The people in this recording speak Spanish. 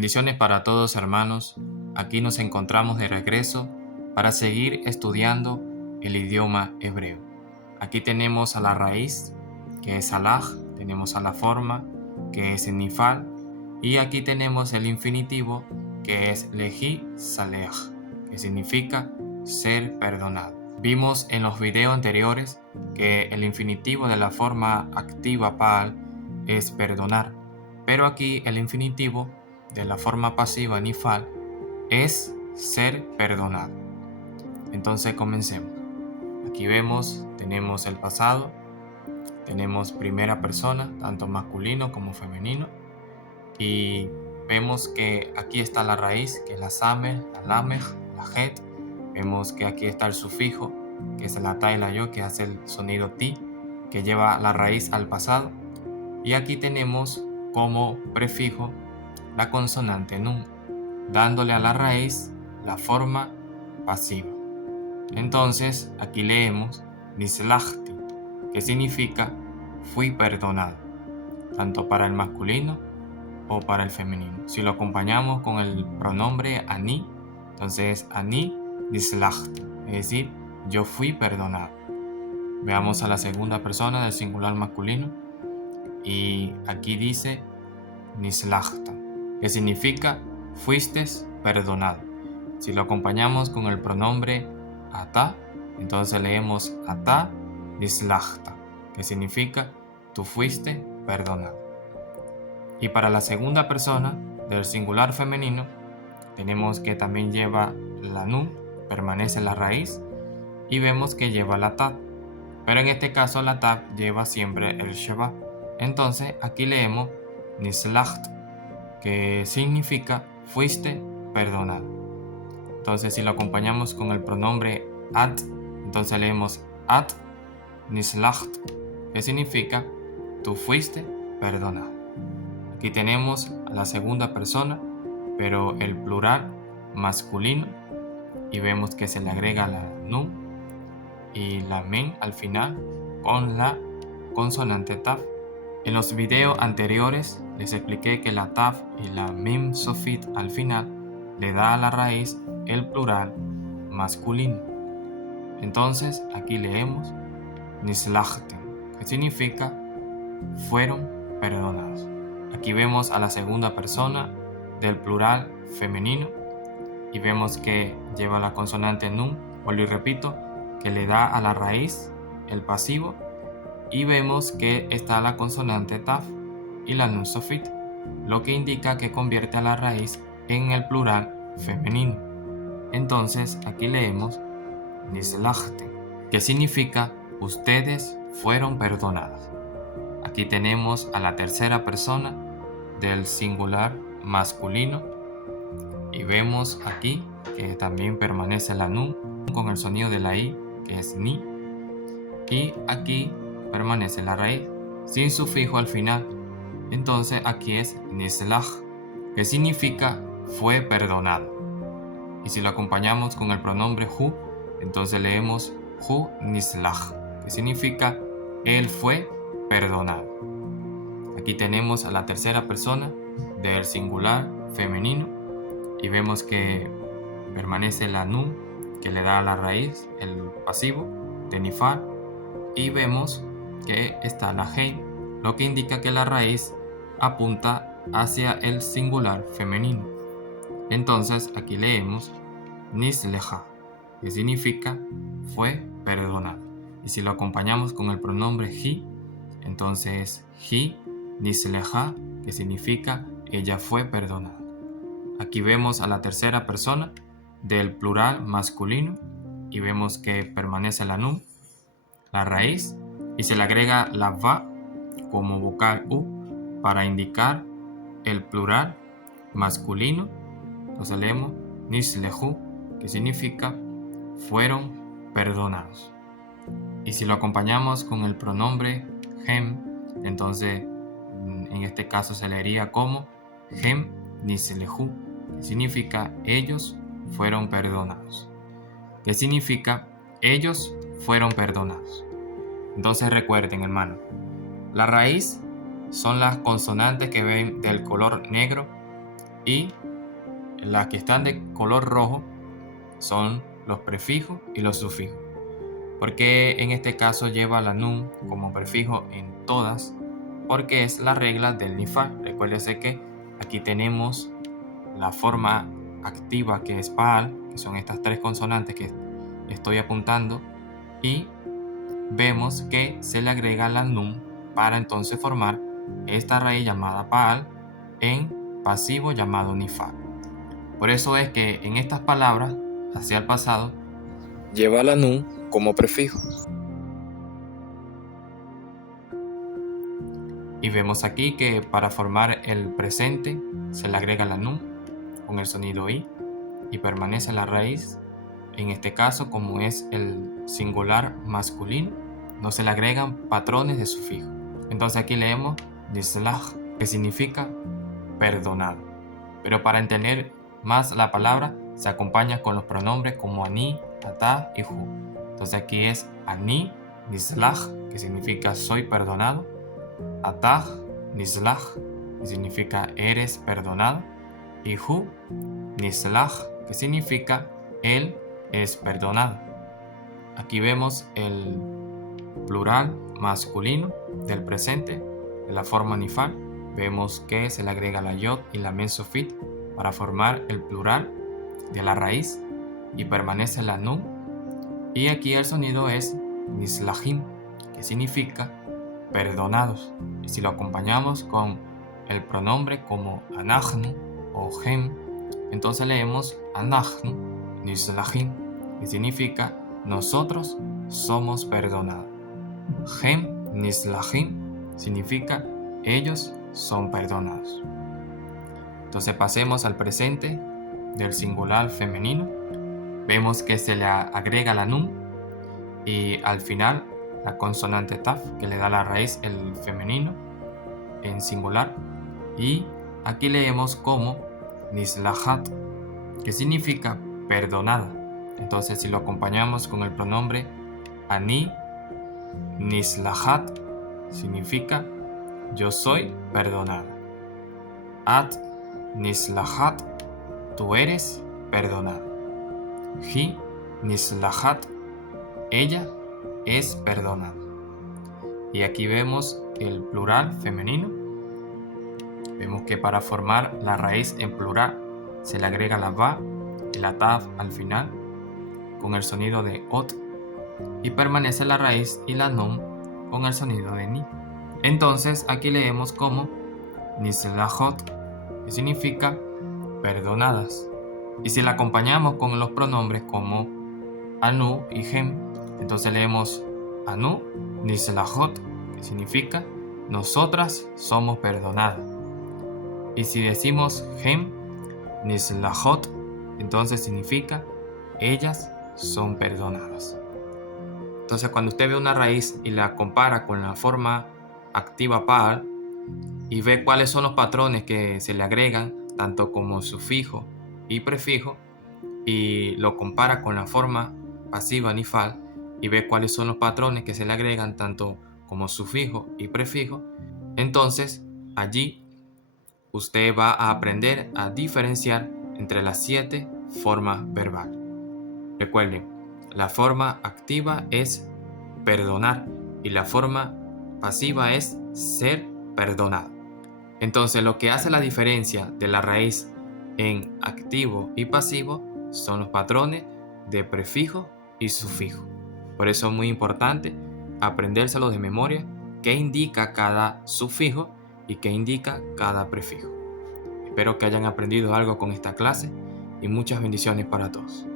Bendiciones para todos, hermanos. Aquí nos encontramos de regreso para seguir estudiando el idioma hebreo. Aquí tenemos a la raíz, que es Salah, tenemos a la forma, que es Nifal, y aquí tenemos el infinitivo, que es Lehi Saleh, que significa ser perdonado. Vimos en los videos anteriores que el infinitivo de la forma activa Paal es perdonar, pero aquí el infinitivo de la forma pasiva Nifal es ser perdonado. Entonces comencemos. Aquí tenemos el pasado, tenemos primera persona, tanto masculino como femenino, y vemos que aquí está la raíz, que es la Sameh, la Lamej, la Het. Vemos que aquí está el sufijo, que es la Ta y la Yo, que hace el sonido Ti, que lleva la raíz al pasado. Y aquí tenemos como prefijo la consonante Nun, dándole a la raíz la forma pasiva. Entonces, aquí leemos Nislachti, que significa fui perdonado, tanto para el masculino o para el femenino. Si lo acompañamos con el pronombre Ani, entonces Ani Nislachti, es decir, yo fui perdonado. Veamos a la segunda persona del singular masculino y aquí dice Nislachta, que significa fuiste perdonado. Si lo acompañamos con el pronombre Ata, entonces leemos Ata Nislachta, que significa tú fuiste perdonado. Y para la segunda persona del singular femenino, tenemos que también lleva la Nun, permanece en la raíz, y vemos que lleva la Tat, pero en este caso la Tat lleva siempre el Sheba. Entonces aquí leemos Nislacht, que significa fuiste perdonado. Entonces si lo acompañamos con el pronombre At, entonces leemos At Nislacht, que significa tú fuiste perdonado. Aquí tenemos a la segunda persona, pero el plural masculino, y vemos que se le agrega la Nun y la Men al final con la consonante Taf. En los videos anteriores les expliqué que la Taf y la Mem Sofit al final le da a la raíz el plural masculino. Entonces aquí leemos Nislachten, que significa fueron perdonados. Aquí vemos a la segunda persona del plural femenino y vemos que lleva la consonante Nun, vuelvo y repito, que le da a la raíz el pasivo, y vemos que está la consonante Taf y la Nun Sofit, lo que indica que convierte a la raíz en el plural femenino. Entonces aquí leemos Nislachte, que significa ustedes fueron perdonados. Aquí tenemos a la tercera persona del singular masculino y vemos aquí que también permanece la Nun con el sonido de la I, que es Ni, y aquí permanece la raíz sin sufijo al final. Entonces aquí es Nislach, que significa fue perdonado. Y si lo acompañamos con el pronombre Hu, entonces leemos Hu Nislach, que significa él fue perdonado. Aquí tenemos a la tercera persona del singular femenino y vemos que permanece la Nun, que le da a la raíz el pasivo de Nifal, y vemos que está la Hei, lo que indica que la raíz apunta hacia el singular femenino. Entonces aquí leemos Nisleja, que significa fue perdonado. Y si lo acompañamos con el pronombre Hi, entonces Hi Nisleja, que significa ella fue perdonada. Aquí vemos a la tercera persona del plural masculino y vemos que permanece la Nun, la raíz, y se le agrega la Va como vocal U para indicar el plural masculino. Entonces leemos Nislehu, que significa fueron perdonados. Y si lo acompañamos con el pronombre Hem, entonces en este caso se leería como Hem Nislehu, que significa ellos fueron perdonados. ¿Qué significa ellos fueron perdonados? Entonces recuerden, hermano, la raíz son las consonantes que ven del color negro y las que están de color rojo son los prefijos y los sufijos. ¿Por qué en este caso lleva la nun como prefijo en todas? Porque es la regla del nifal. Recuérdese que aquí tenemos la forma activa, que es paal, que son estas tres consonantes que estoy apuntando, y vemos que se le agrega la nun para entonces formar esta raíz llamada paal en pasivo llamado nifal. Por eso es que en estas palabras, hacia el pasado, lleva la nun como prefijo. Y vemos aquí que para formar el presente se le agrega la nun con el sonido i y permanece la raíz. En este caso, como es el singular masculino, no se le agregan patrones de sufijo. Entonces aquí leemos nislaj, que significa perdonado. Pero para entender más la palabra, se acompaña con los pronombres como ani, ata y hu. Entonces aquí es ani, nislaj, que significa soy perdonado, atah, nislaj, que significa eres perdonado, y hu, nislaj, que significa él es perdonado. Aquí vemos el plural masculino del presente de la forma nifal. Vemos que se le agrega la yod y la mensofit para formar el plural de la raíz y permanece la nun. Y aquí el sonido es nislahim, que significa perdonados. Y si lo acompañamos con el pronombre como anachnu o hem, entonces leemos anachnu nislahim, que significa nosotros somos perdonados. Hem nislahim significa ellos son perdonados. Entonces pasemos al presente del singular femenino. Vemos que se le agrega la nun y al final la consonante taf, que le da la raíz el femenino en singular. Y aquí leemos como nislahat, que significa perdonada. Entonces si lo acompañamos con el pronombre ani, nislahat significa yo soy perdonada. At nislahat, tú eres perdonada. Hi nislahat, ella es perdonada. Y aquí vemos el plural femenino. Vemos que para formar la raíz en plural se le agrega la ba y la taf al final con el sonido de ot, y permanece la raíz y la nun con el sonido de ni. Entonces aquí leemos como nislahot, que significa perdonadas. Y si la acompañamos con los pronombres como anu y hem, entonces leemos anu nislahot, que significa nosotras somos perdonadas. Y si decimos hem nislahot, entonces significa ellas son perdonadas. Entonces cuando usted ve una raíz y la compara con la forma activa paal y ve cuáles son los patrones que se le agregan tanto como sufijo y prefijo, y lo compara con la forma pasiva nifal y ve cuáles son los patrones que se le agregan tanto como sufijo y prefijo, entonces allí usted va a aprender a diferenciar entre las 7 formas verbales. Recuerden, la forma activa es perdonar y la forma pasiva es ser perdonado. Entonces lo que hace la diferencia de la raíz en activo y pasivo son los patrones de prefijo y sufijo. Por eso es muy importante aprendérselo de memoria, qué indica cada sufijo y qué indica cada prefijo. Espero que hayan aprendido algo con esta clase y muchas bendiciones para todos.